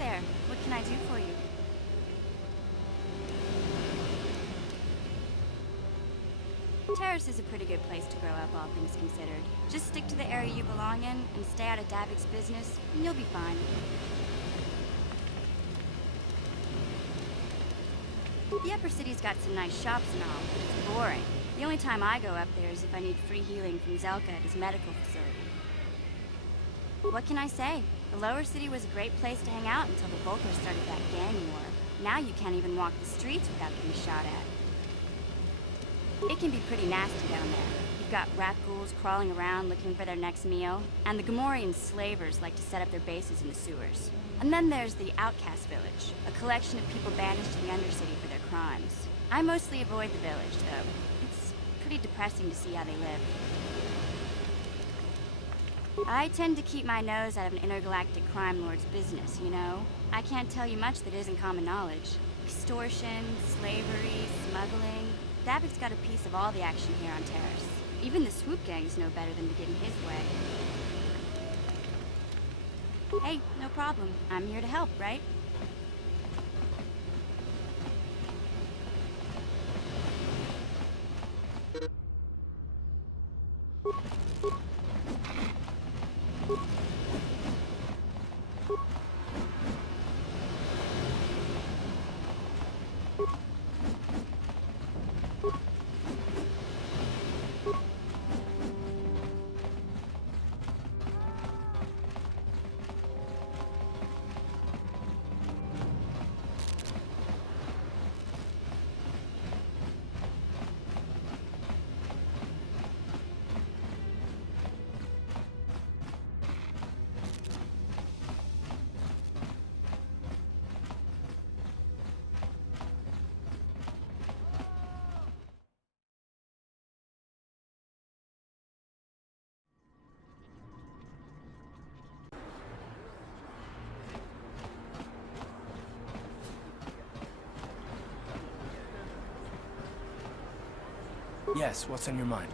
there. What can I do for you? Terrace is a pretty good place to grow up, all things considered. Just stick to the area you belong in and stay out of Davik's business, and you'll be fine. The upper city's got some nice shops and all, but it's boring. The only time I go up there is if I need free healing from Zelka at his medical facility. What can I say? The lower city was a great place to hang out until the Volkers started that gang war. Now you can't even walk the streets without being shot at. It can be pretty nasty down there. You've got rat ghouls crawling around looking for their next meal, and the Gamorrean slavers like to set up their bases in the sewers. And then there's the Outcast Village, a collection of people banished to the Undercity for their crimes. I mostly avoid the village, though. It's pretty depressing to see how they live. I tend to keep my nose out of an intergalactic crime lord's business, you know? I can't tell you much that isn't common knowledge. Extortion, slavery, smuggling... Davik's got a piece of all the action here on Terrace. Even the swoop gangs know better than to get in his way. Hey, no problem. I'm here to help, right? Yes, what's on your mind?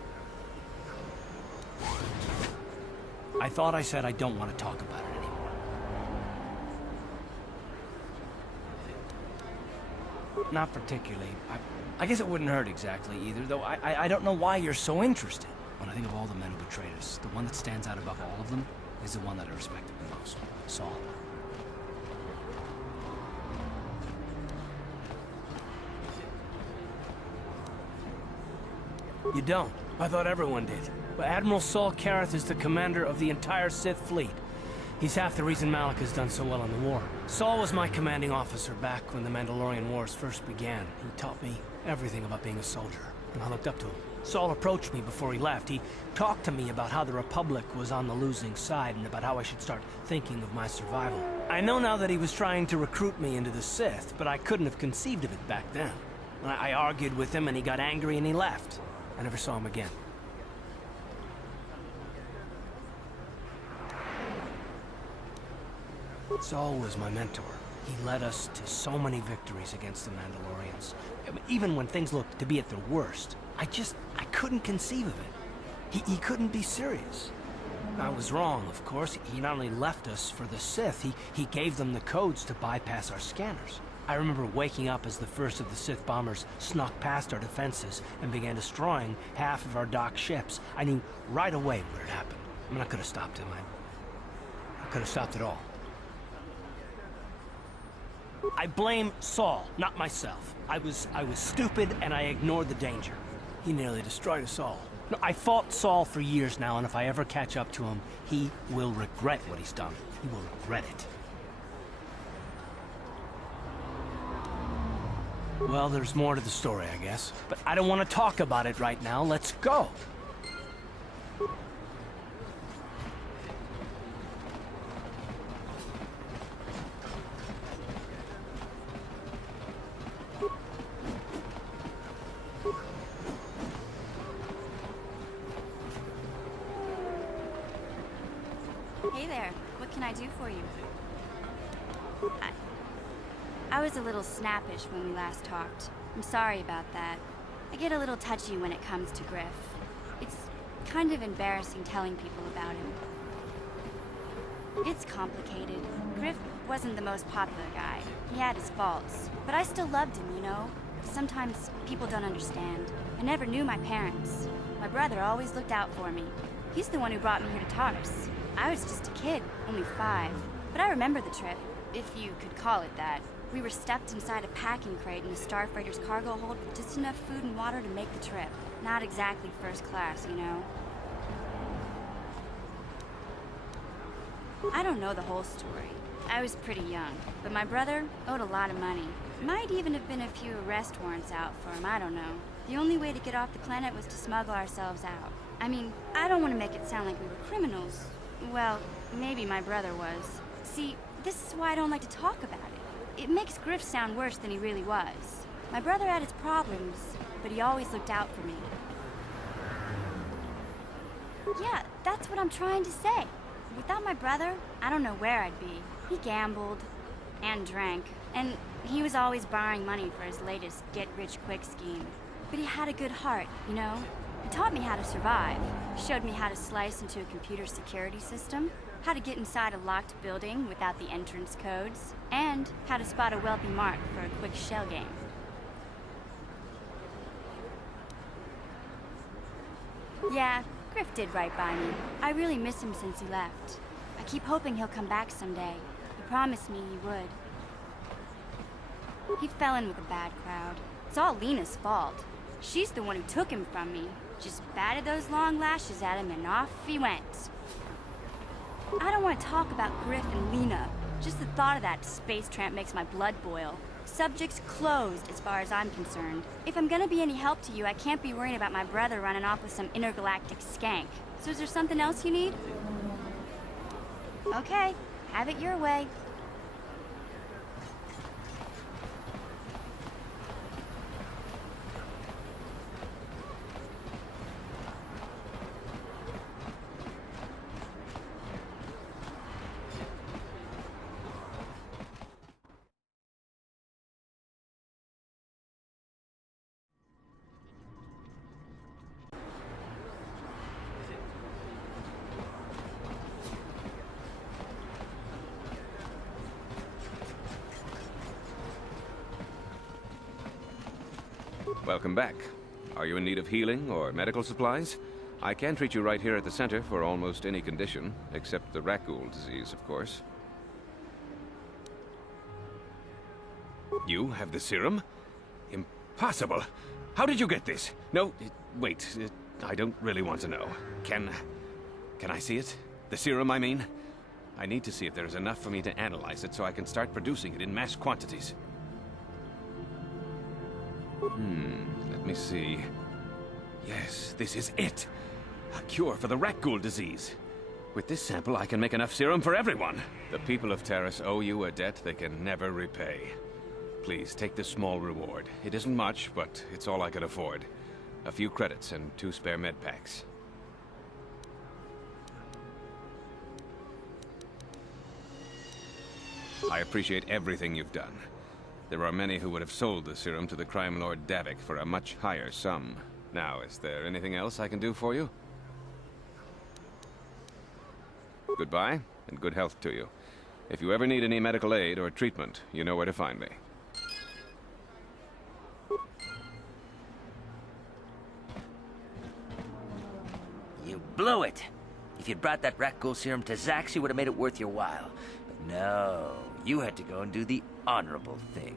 I thought I said I don't want to talk about it anymore. Not particularly. I guess it wouldn't hurt exactly either, though I don't know why you're so interested. When I think of all the men who betrayed us, the one that stands out above all of them is the one that I respected the most, Saul. You don't? I thought everyone did. But Admiral Saul Karath is the commander of the entire Sith fleet. He's half the reason Malak has done so well in the war. Saul was my commanding officer back when the Mandalorian Wars first began. He taught me everything about being a soldier, and I looked up to him. Saul approached me before he left. He talked to me about how the Republic was on the losing side and about how I should start thinking of my survival. I know now that he was trying to recruit me into the Sith, but I couldn't have conceived of it back then. I argued with him and he got angry and he left. I never saw him again. Saul was my mentor. He led us to so many victories against the Mandalorians. I mean, even when things looked to be at their worst, I couldn't conceive of it. He couldn't be serious. I was wrong, of course. He not only left us for the Sith, he gave them the codes to bypass our scanners. I remember waking up as the first of the Sith bombers snuck past our defenses and began destroying half of our docked ships. I knew right away what had happened. I mean, I could have stopped him. I could have stopped it all. I blame Saul, not myself. I was stupid and I ignored the danger. He nearly destroyed us all. No, I fought Saul for years now, and if I ever catch up to him, he will regret what he's done. He will regret it. Well, there's more to the story, I guess. But I don't want to talk about it right now. Let's go! Hey there. What can I do for you? I was a little snappish when we last talked. I'm sorry about that. I get a little touchy when it comes to Griff. It's kind of embarrassing telling people about him. It's complicated. Griff wasn't the most popular guy. He had his faults. But I still loved him, you know? Sometimes people don't understand. I never knew my parents. My brother always looked out for me. He's the one who brought me here to Tars. I was just a kid, only 5. But I remember the trip, if you could call it that. We were stuffed inside a packing crate in the Starfighter's cargo hold with just enough food and water to make the trip. Not exactly first class, you know? I don't know the whole story. I was pretty young, but my brother owed a lot of money. Might even have been a few arrest warrants out for him, I don't know. The only way to get off the planet was to smuggle ourselves out. I mean, I don't want to make it sound like we were criminals. Well, maybe my brother was. See, this is why I don't like to talk about it. It makes Griff sound worse than he really was. My brother had his problems, but he always looked out for me. Yeah, that's what I'm trying to say. Without my brother, I don't know where I'd be. He gambled and drank, and he was always borrowing money for his latest get-rich-quick scheme. But he had a good heart, you know? He taught me how to survive, showed me how to slice into a computer security system, how to get inside a locked building without the entrance codes, and how to spot a wealthy mark for a quick shell game. Yeah, Griff did right by me. I really miss him since he left. I keep hoping he'll come back someday. He promised me he would. He fell in with a bad crowd. It's all Lena's fault. She's the one who took him from me. Just batted those long lashes at him and off he went. I don't want to talk about Griff and Lena. Just the thought of that space tramp makes my blood boil. Subject's closed as far as I'm concerned. If I'm gonna be any help to you, I can't be worrying about my brother running off with some intergalactic skank. So is there something else you need? Okay, have it your way. Welcome back. Are you in need of healing or medical supplies? I can treat you right here at the center for almost any condition, except the Rakghoul disease, of course. You have the serum? Impossible! How did you get this? No, wait, I don't really want to know. Can I see it? The serum, I mean? I need to see if there is enough for me to analyze it so I can start producing it in mass quantities. Let me see. Yes, this is it. A cure for the Rakghoul disease. With this sample, I can make enough serum for everyone. The people of Taris owe you a debt they can never repay. Please, take this small reward. It isn't much, but it's all I could afford. A few credits and 2 spare med packs. I appreciate everything you've done. There are many who would have sold the serum to the crime lord Davik for a much higher sum. Now, is there anything else I can do for you? Goodbye, and good health to you. If you ever need any medical aid or treatment, you know where to find me. You blew it! If you'd brought that Rakghoul serum to Zax, you would have made it worth your while. But no, you had to go and do the honorable thing.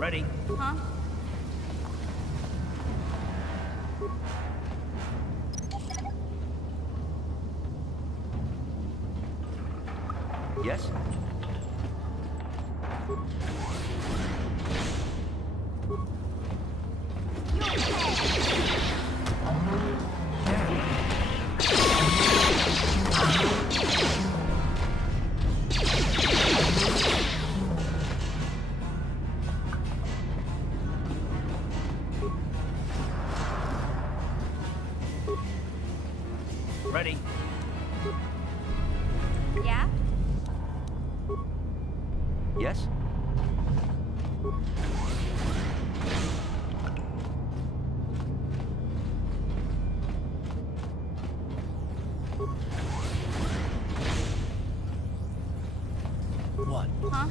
Ready? Huh? Yes? Ready? Yeah? Yes? What? Huh?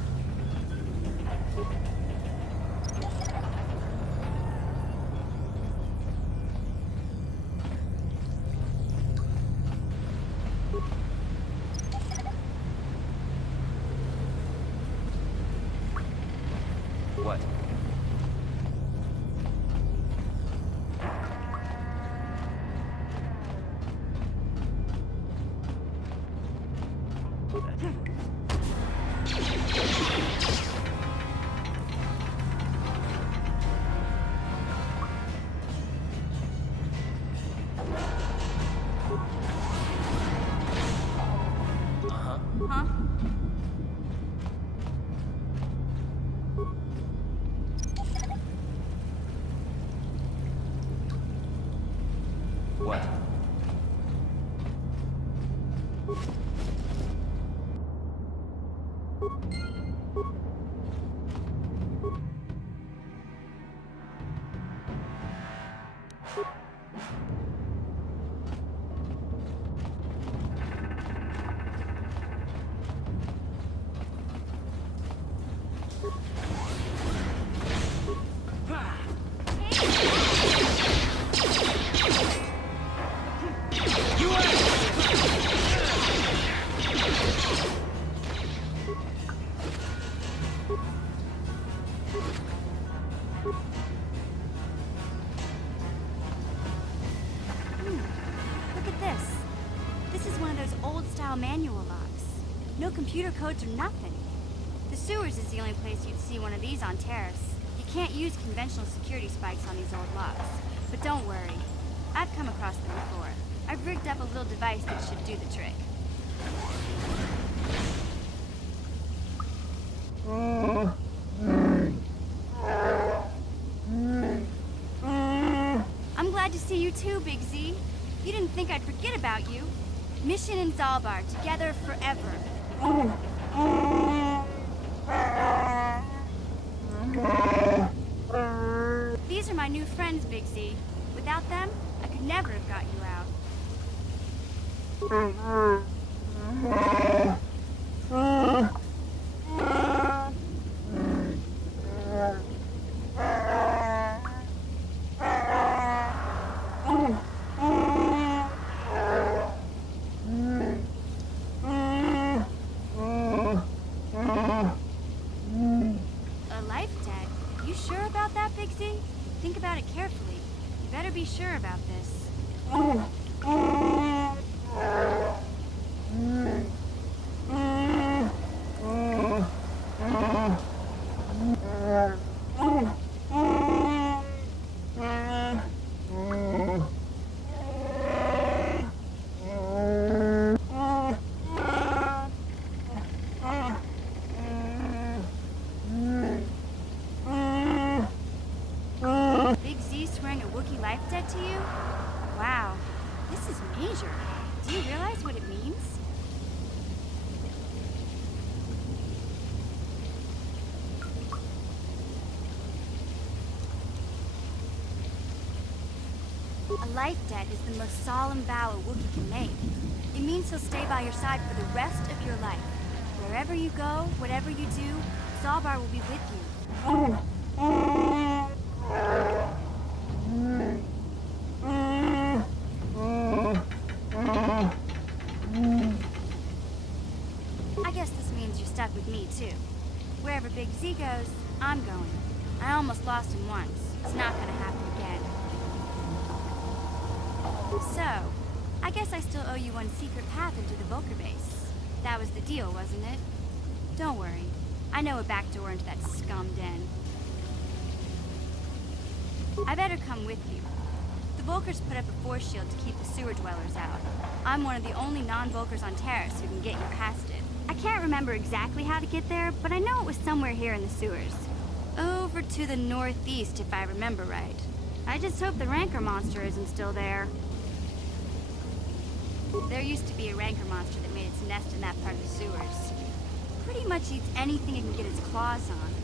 What? Huh? What? Look at this. This is one of those old-style manual locks. No computer codes or nothing. The sewers is the only place you'd see one of these on Terrace. You can't use conventional security spikes on these old locks. But don't worry. I've come across them before. I've rigged up a little device that should do the trick. I'm glad to see you too, Big Z. You didn't think I'd forget about you. Mission and Zalbar, together forever. These are my new friends, Big Z. Without them, I could never have got you out. A life debt? You sure about that, Big Z? Think about it carefully. You better be sure about this. Big Z swearing a Wookiee life debt to you? Wow, this is major. Do you realize what it means? A life debt is the most solemn vow a Wookiee can make. It means he'll stay by your side for the rest of your life. Wherever you go, whatever you do, Zalbar will be with you. I guess this means you're stuck with me, too. Wherever Big Z goes, I'm going. I almost lost him once. It's not gonna happen again. So, I guess I still owe you one secret path into the Volker base. That was the deal, wasn't it? Don't worry. I know a back door into that scum den. I better come with you. The Volkers put up a force shield to keep the sewer dwellers out. I'm one of the only non-Volkers on Terrace who can get you past it. I can't remember exactly how to get there, but I know it was somewhere here in the sewers. Over to the northeast, if I remember right. I just hope the rancor monster isn't still there. There used to be a rancor monster that made its nest in that part of the sewers. Pretty much eats anything it can get its claws on.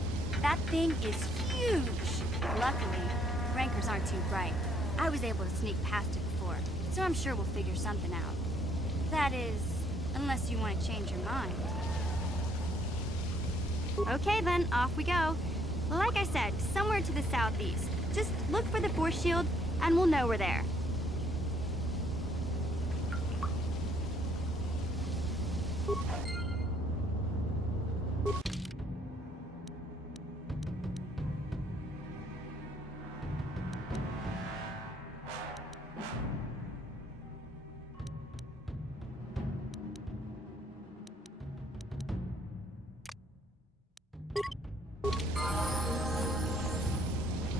That thing is huge! Luckily, rancors aren't too bright. I was able to sneak past it before, so I'm sure we'll figure something out. That is, unless you want to change your mind. Okay then, off we go. Like I said, somewhere to the southeast. Just look for the force shield, and we'll know we're there.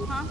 Huh?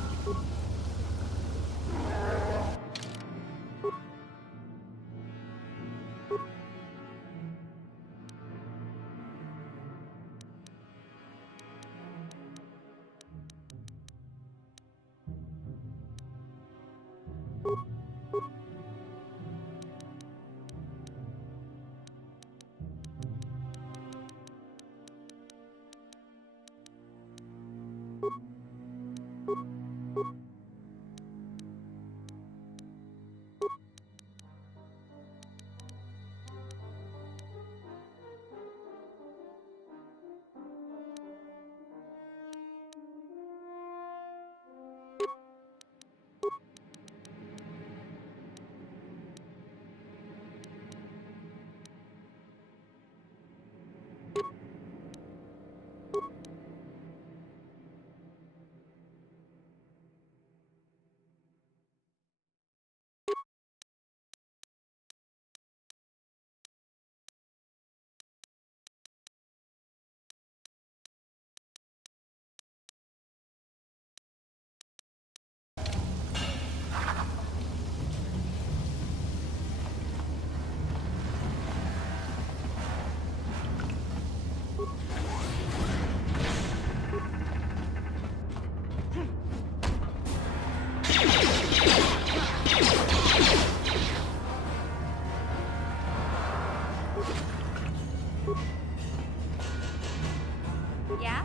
Yeah?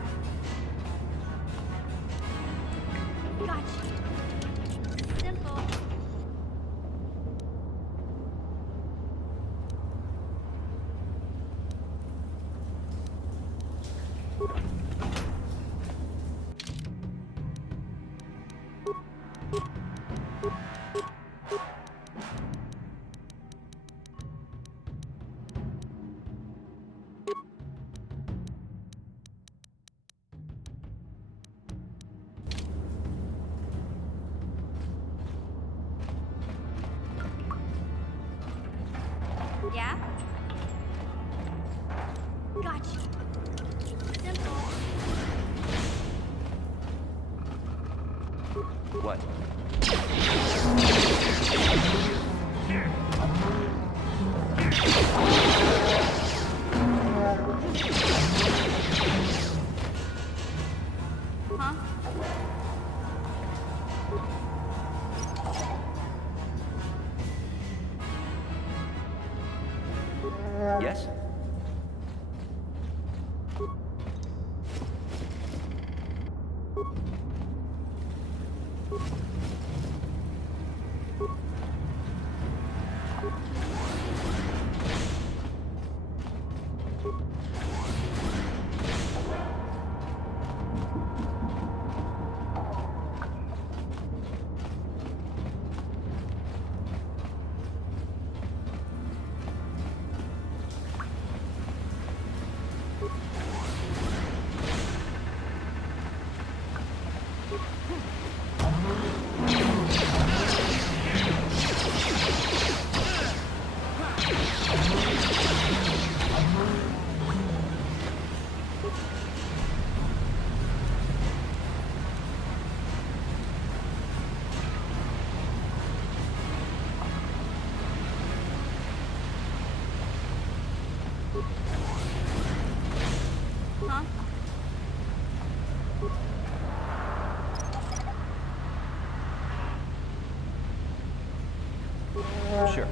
Gotcha. Simple. Yeah? Gotcha. Simple. What? Huh? Yes? Huh? Sure.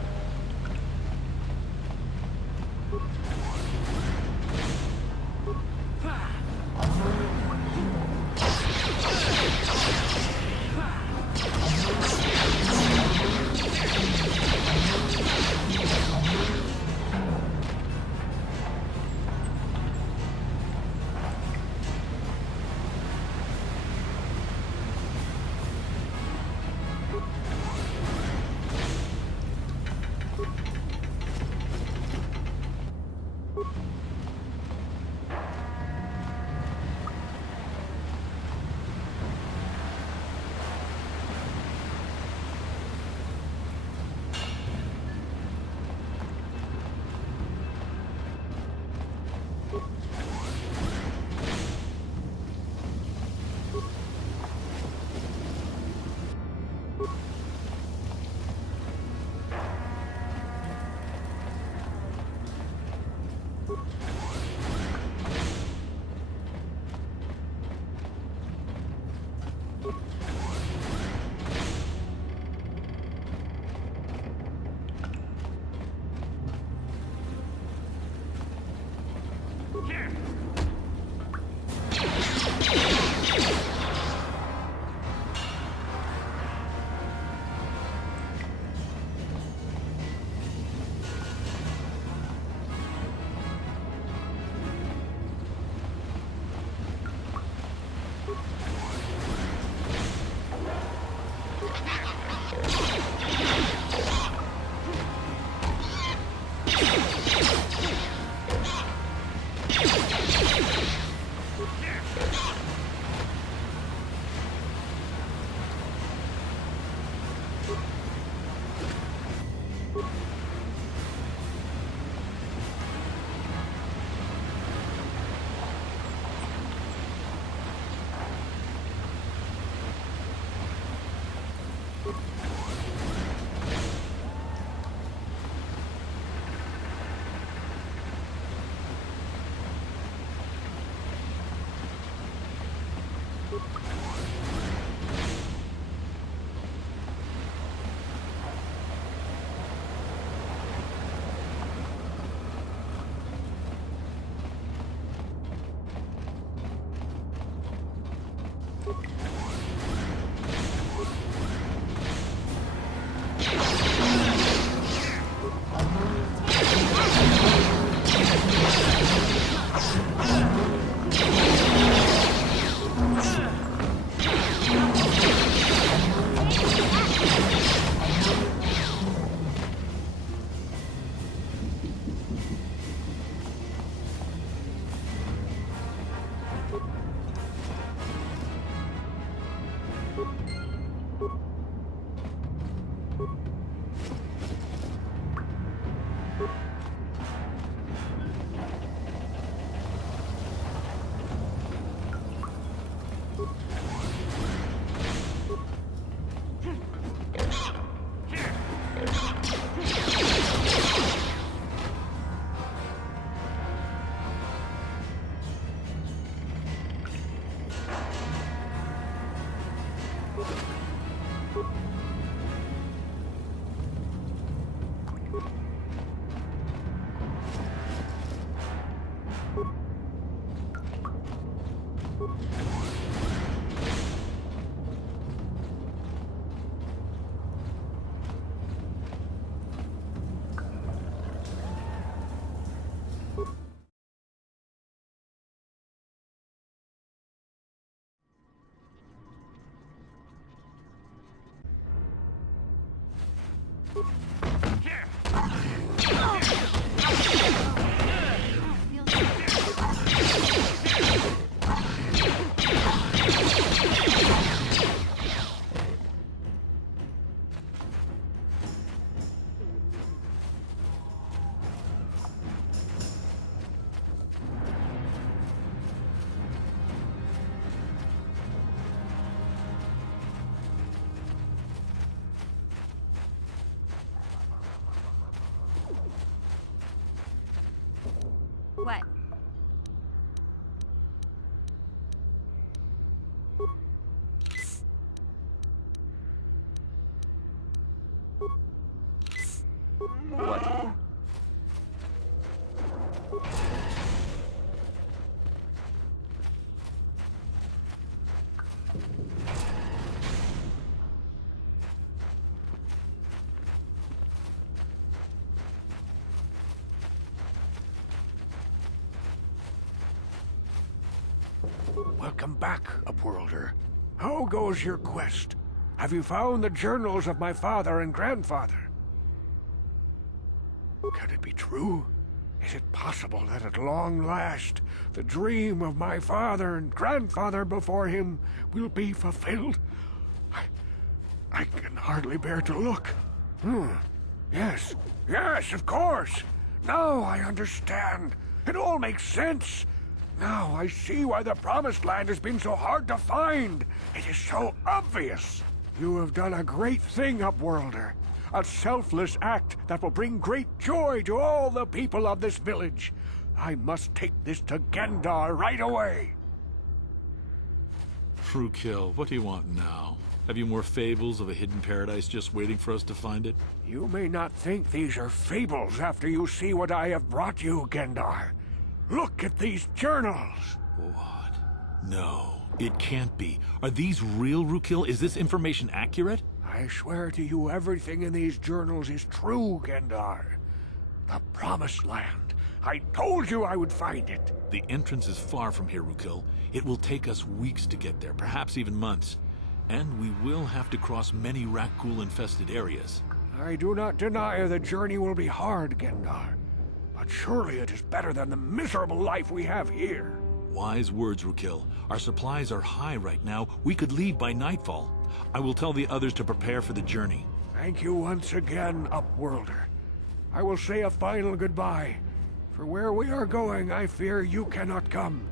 Welcome back, Upworlder. How goes your quest? Have you found the journals of my father and grandfather? Can it be true? Is it possible that at long last, the dream of my father and grandfather before him will be fulfilled? I can hardly bear to look. Yes, of course. Now I understand. It all makes sense. Now I see why the Promised Land has been so hard to find. It is so obvious. You have done a great thing, Upworlder. A selfless act that will bring great joy to all the people of this village. I must take this to Gendar right away. Frukill, what do you want now? Have you more fables of a hidden paradise just waiting for us to find it? You may not think these are fables after you see what I have brought you, Gendar. Look at these journals. What? No, it can't be. Are these real, Frukill? Is this information accurate? I swear to you everything in these journals is true, Gendar. The Promised Land. I told you I would find it. The entrance is far from here, Frukill. It will take us weeks to get there, perhaps even months. And we will have to cross many Rakghoul-infested areas. I do not deny the journey will be hard, Gendar. But surely it is better than the miserable life we have here. Wise words, Frukill. Our supplies are high right now. We could leave by nightfall. I will tell the others to prepare for the journey. Thank you once again, Upworlder. I will say a final goodbye. For where we are going, I fear you cannot come.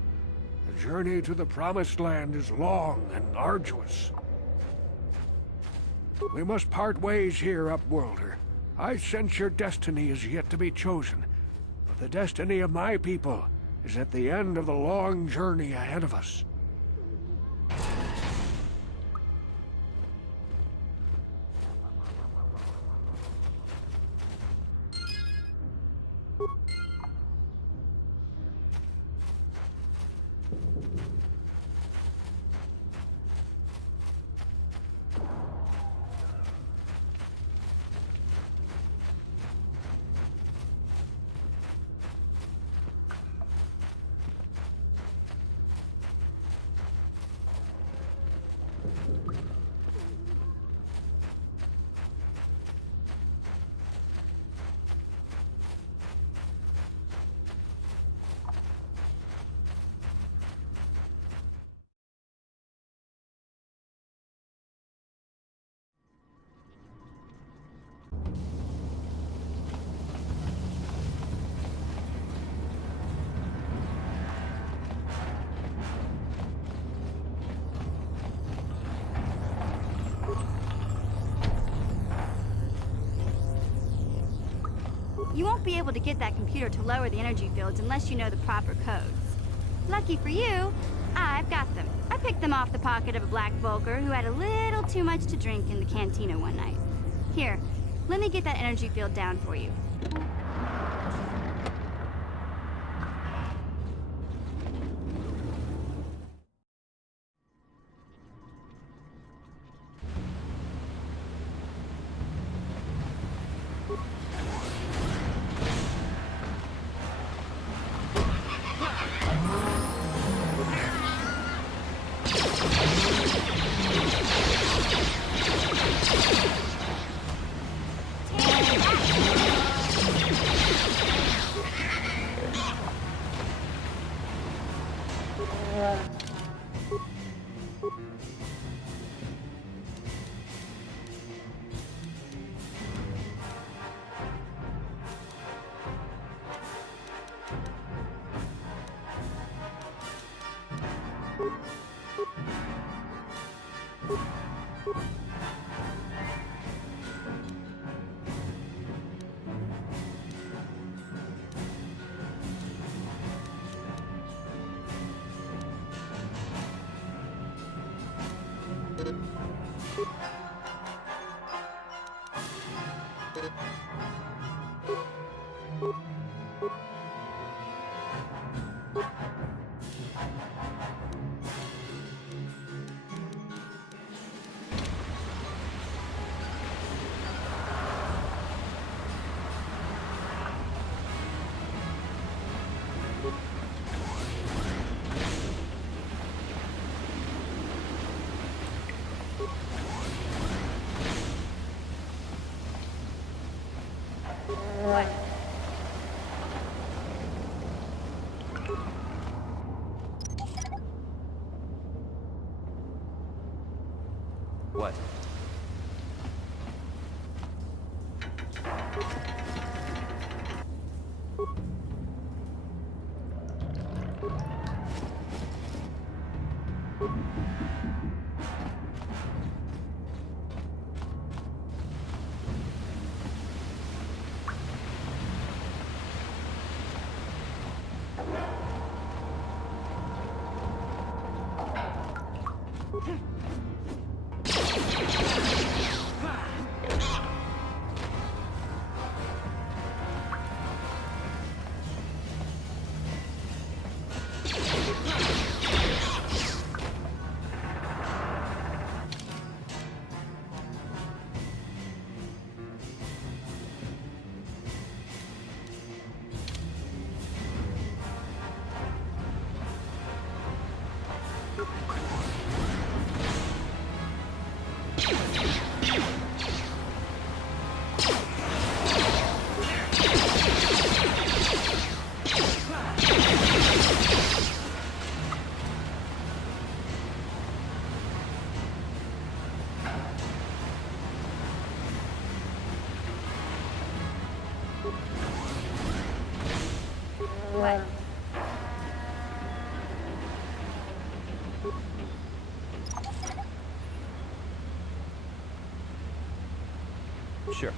The journey to the Promised Land is long and arduous. We must part ways here, Upworlder. I sense your destiny is yet to be chosen. But the destiny of my people is at the end of the long journey ahead of us. You won't be able to get that computer to lower the energy fields unless you know the proper codes. Lucky for you, I've got them. I picked them off the pocket of a black Volker who had a little too much to drink in the cantina one night. Here, let me get that energy field down for you. What? What? What? Sure.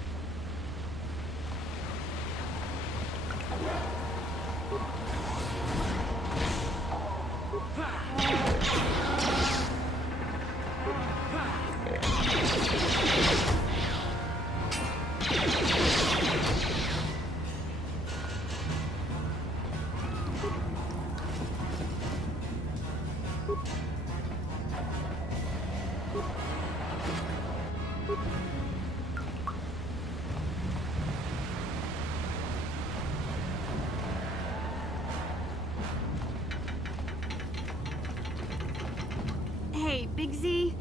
Hey, Big Z,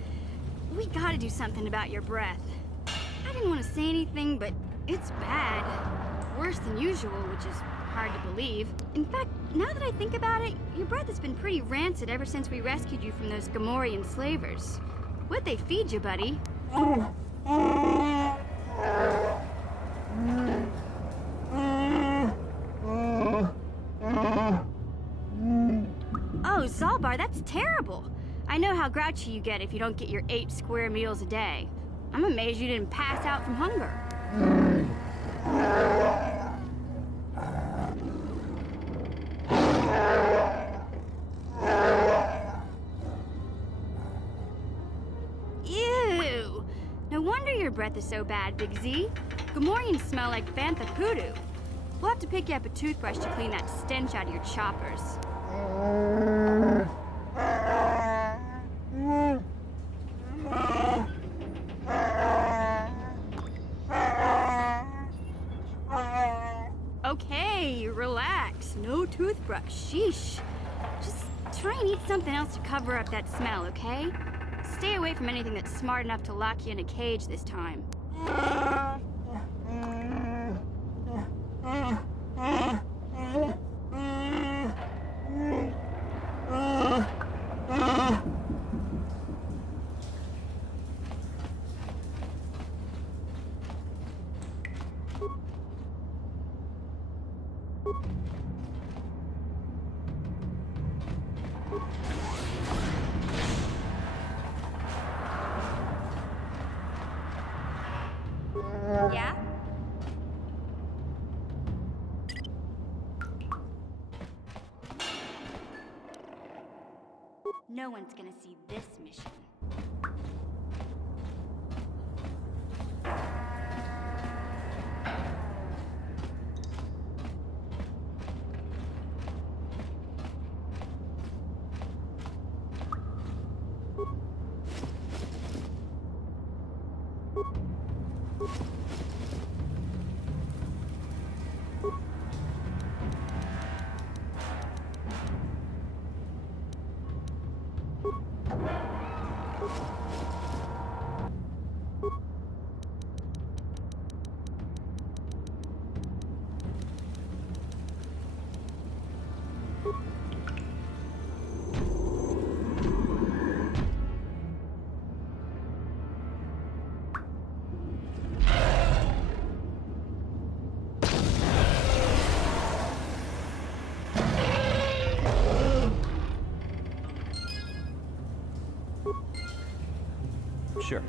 we gotta do something about your breath. I didn't want to say anything, but it's bad. Worse than usual, which is hard to believe. In fact, now that I think about it, your breath has been pretty rancid ever since we rescued you from those Gamorrean slavers. What'd they feed you, buddy? Oh, Zalbar, that's terrible. I know how grouchy you get if you don't get your 8 square meals a day. I'm amazed you didn't pass out from hunger. Ew! No wonder your breath is so bad, Big Z. Gamorreans smell like bantha poodoo. We'll have to pick you up a toothbrush to clean that stench out of your choppers. Okay, relax. No toothbrush. Sheesh. Just try and eat something else to cover up that smell, okay? Stay away from anything that's smart enough to lock you in a cage this time. Yeah? No one's gonna see this mission. Sure.